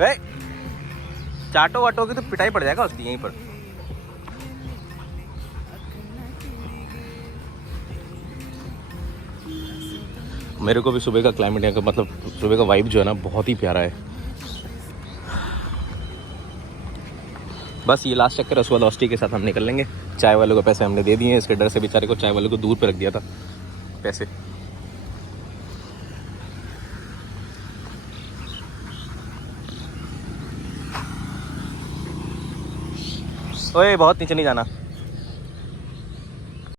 ए, चाटो वाटो की तो पिटाई पड़ जाएगा उसकी यहीं पर। मेरे को भी सुबह का क्लाइमेट यहाँ का मतलब सुबह का वाइब जो है ना बहुत ही प्यारा है। बस ये लास्ट चक्कर उसके बाद ऑस्टी के साथ हम निकल लेंगे। चाय वाले को पैसे हमने दे दिए हैं, इसके डर से बेचारे को चाय वाले को दूर पे रख दिया था पैसे। ओए बहुत नीचे नहीं जाना।